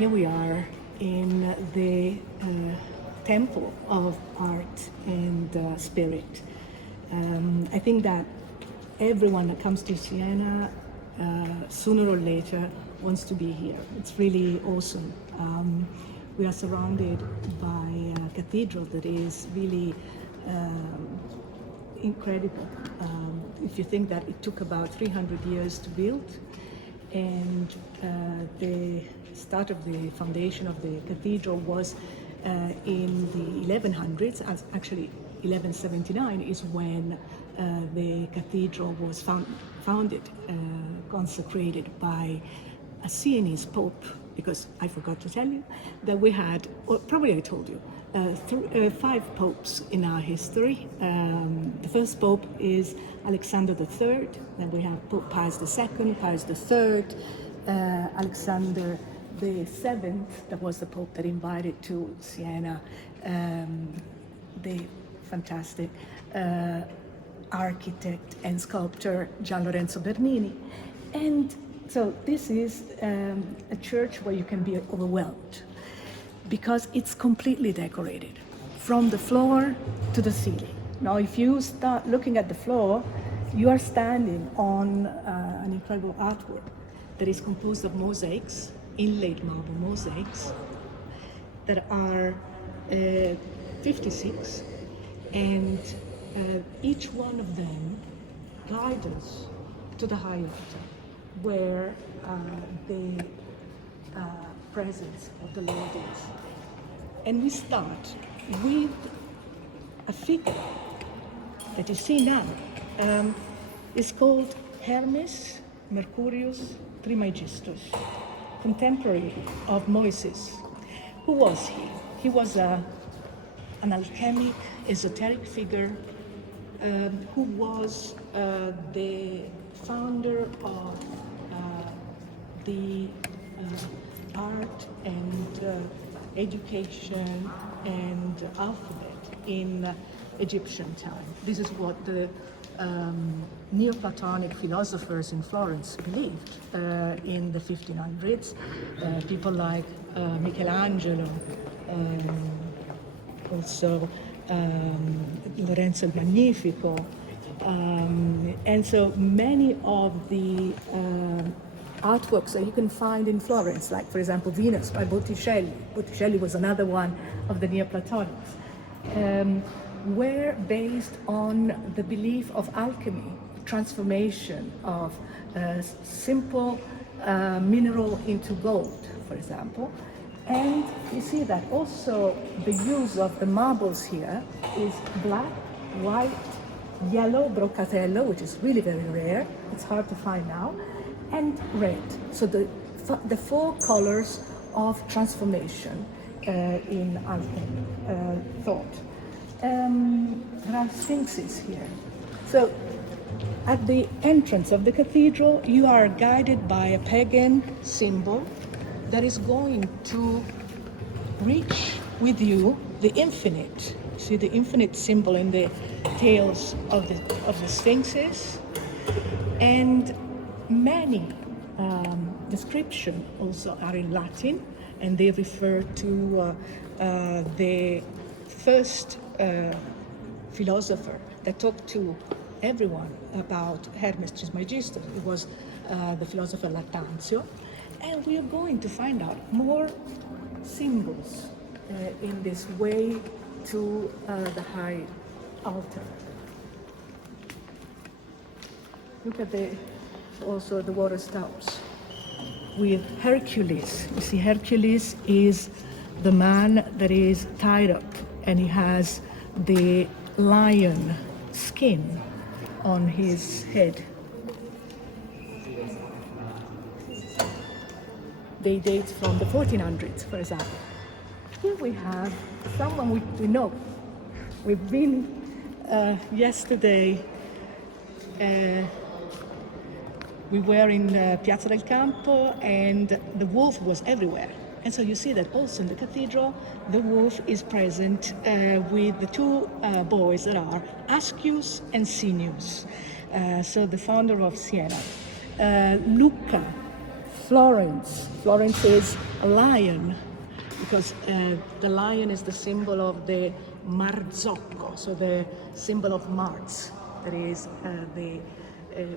here we are in the temple of art and spirit. I think that everyone that comes to Siena, sooner or later, wants to be here. It's really awesome. We are surrounded by a cathedral that is really incredible. If you think that it took about 300 years to build, and the start of the foundation of the cathedral was in the 1100s, actually 1179 is when the cathedral was founded, consecrated by a Sienese pope, because I forgot to tell you that we had, or probably I told you, 5 popes in our history. The first pope is Alexander III, then we have Pope Pius II, Pius III, Alexander VII, that was the pope that invited to Siena the fantastic architect and sculptor Gian Lorenzo Bernini. And so this is a church where you can be overwhelmed because it's completely decorated from the floor to the ceiling. Now, if you start looking at the floor, you are standing on an incredible artwork that is composed of mosaics, inlaid marble mosaics, that are 56, and each one of them guide us to the high altar, where the presence of the Lord is. And we start with a figure that you see now. It's called Hermes Mercurius Trismegistus, contemporary of Moses. Who was he? He was an alchemic, esoteric figure who was the founder of the art and education and alphabet in Egyptian time. This is what the Neoplatonic philosophers in Florence believed in the 1500s. People like Michelangelo, also Lorenzo il Magnifico, and so many of the artworks that you can find in Florence, like for example Venus by Botticelli. Botticelli was another one of the Neoplatonics. Were based on the belief of alchemy, transformation of simple mineral into gold, for example. And you see that also the use of the marbles here is black, white, yellow brocatello, which is really very rare, it's hard to find now, and red. So the 4 colors of transformation in alchemy thought. There are sphinxes here. So at the entrance of the cathedral, you are guided by a pagan symbol that is going to reach with you the infinite. See the infinite symbol in the tails of the sphinxes, and many descriptions also are in Latin, and they refer to the first philosopher that talked to everyone about Hermes Trismegistus. It was the philosopher Lattanzio, and we are going to find out more symbols in this way to the high altar. Look at also the water spouts with Hercules. You see, Hercules is the man that is tied up, and he has the lion skin on his head. They date from the 1400s, for example. Here we have someone we know. We've been yesterday, we were in Piazza del Campo, and the wolf was everywhere. And so you see that also in the cathedral, the wolf is present with the 2 boys that are Ascius and Sinius, so the founder of Siena. Lucca Florence. Florence is a lion, because the lion is the symbol of the Marzocco, so the symbol of Mars. That is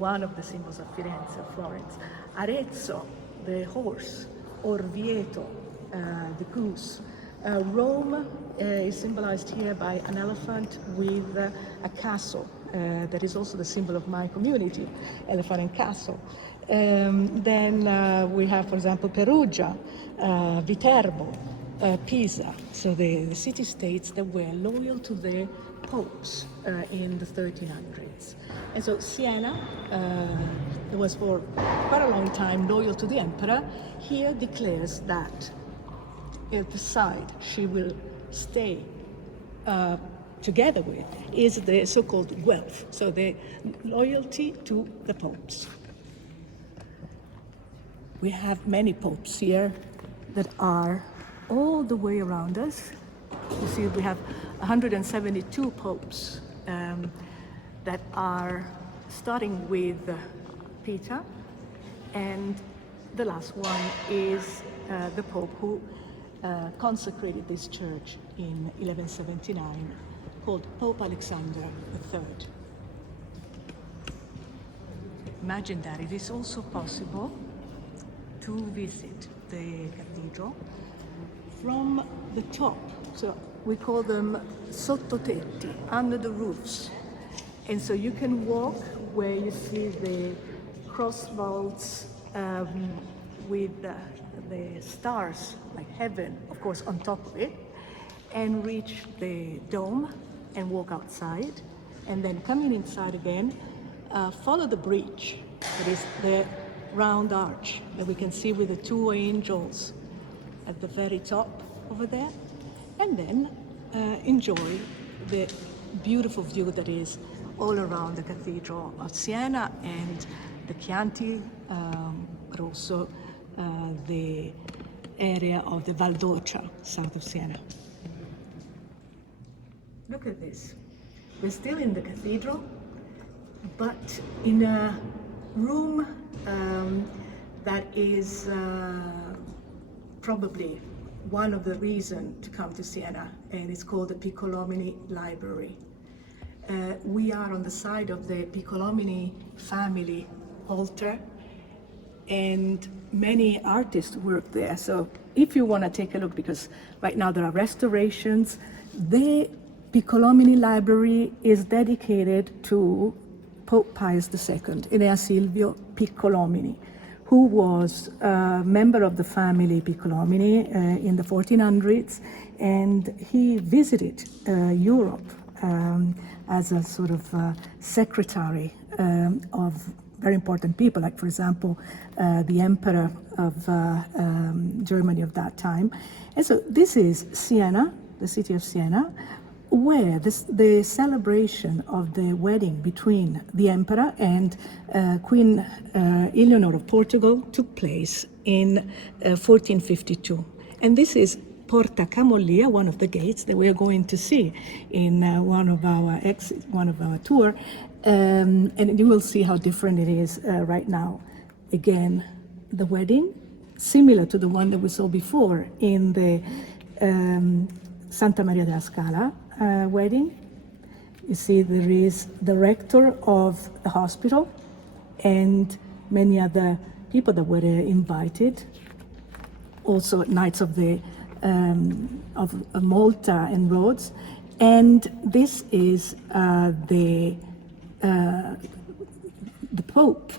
one of the symbols of Firenze, Florence. Arezzo, the horse. Orvieto, the goose. Rome is symbolized here by an elephant with a castle. That is also the symbol of my community, elephant and castle. Then we have, for example, Perugia, Viterbo, Pisa, so the city-states that were loyal to their popes in the 1300s. And so Siena, that was for quite a long time loyal to the emperor, here declares that at the side she will stay together with is the so-called Guelph, so the loyalty to the popes. We have many popes here that are all the way around us. You see, we have 172 popes that are starting with Peter, and the last one is the Pope who consecrated this church in 1179, called Pope Alexander III. Imagine that it is also possible to visit the cathedral from the top. So we call them sottotetti, under the roofs. And so you can walk where you see the cross vaults with the stars, like heaven, of course, on top of it, and reach the dome and walk outside. And then coming inside again, follow the bridge, that is the round arch that we can see with the two angels at the very top over there, and then enjoy the beautiful view that is all around the Cathedral of Siena and the Chianti, but also the area of the Val d'Orcia, south of Siena. Look at this. We're still in the cathedral, but in a room that is probably one of the reasons to come to Siena, and it's called the Piccolomine Library. We are on the side of the Piccolomine family altar, and many artists work there. So if you want to take a look, because right now there are restorations, the Piccolomine Library is dedicated to Pope Pius II, Enea Silvio Piccolomini, who was a member of the family Piccolomini in the 1400s, and he visited Europe as a sort of secretary of very important people, like, for example, the Emperor of Germany of that time. And so this is Siena, the city of Siena, where the celebration of the wedding between the Emperor and Queen Eleanor of Portugal took place in 1452. And this is Porta Camolia, one of the gates that we are going to see in one of our tour, and you will see how different it is right now. Again, the wedding, similar to the one that we saw before in the Santa Maria della Scala wedding. You see there is the rector of the hospital and many other people that were invited, also Knights of the of Malta and Rhodes. And this is the Pope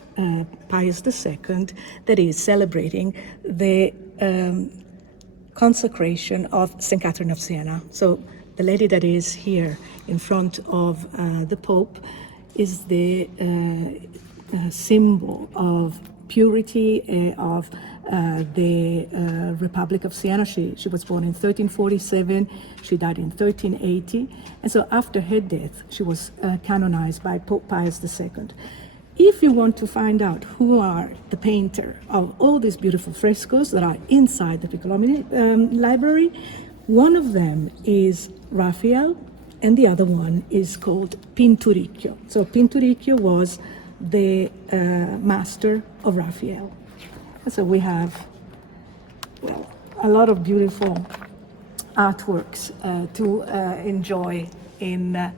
Pius II that is celebrating the consecration of St. Catherine of Siena. So the lady that is here in front of the Pope is the symbol of purity of the Republic of Siena. She was born in 1347, she died in 1380, and so after her death she was canonized by Pope Pius II. If you want to find out who are the painter of all these beautiful frescoes that are inside the Piccolomine Library, one of them is Raphael and the other one is called Pinturicchio. So Pinturicchio was the master of Raphael. So we have, well, a lot of beautiful artworks to enjoy in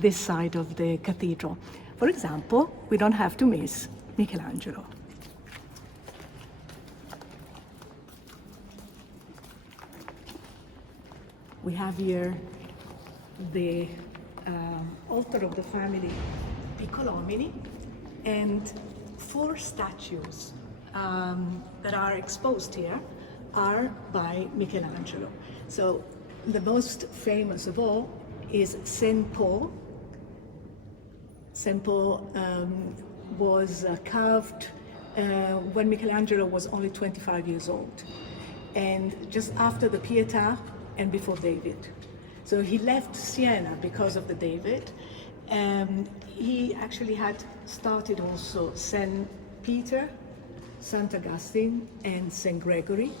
this side of the cathedral. For example, we don't have to miss Michelangelo. We have here the altar of the family Piccolomine and 4 statues that are exposed here are by Michelangelo. So the most famous of all is St. Paul. St. Paul was carved when Michelangelo was only 25 years old, and just after the Pietà and before David. So he left Siena because of the David. He actually had started also St. Peter, St. Augustine, and St. Gregory.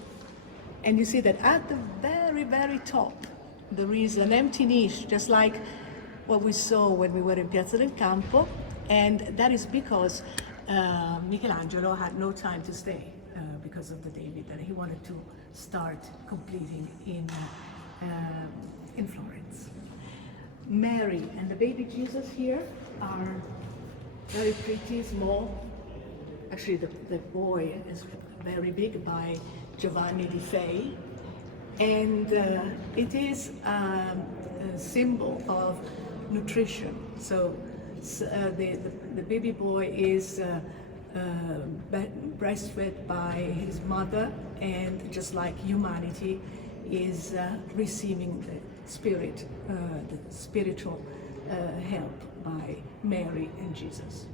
And you see that at the very, very top, there is an empty niche, just like what we saw when we were in Piazza del Campo. And that is because Michelangelo had no time to stay because of the David, and he wanted to start completing in Florence. Mary and the baby Jesus here are very pretty, small. Actually, the boy is very big, by Giovanni di Fei, and it is a symbol of nutrition. So the baby boy is breastfed by his mother, and just like humanity is receiving the spiritual help by Mary and Jesus.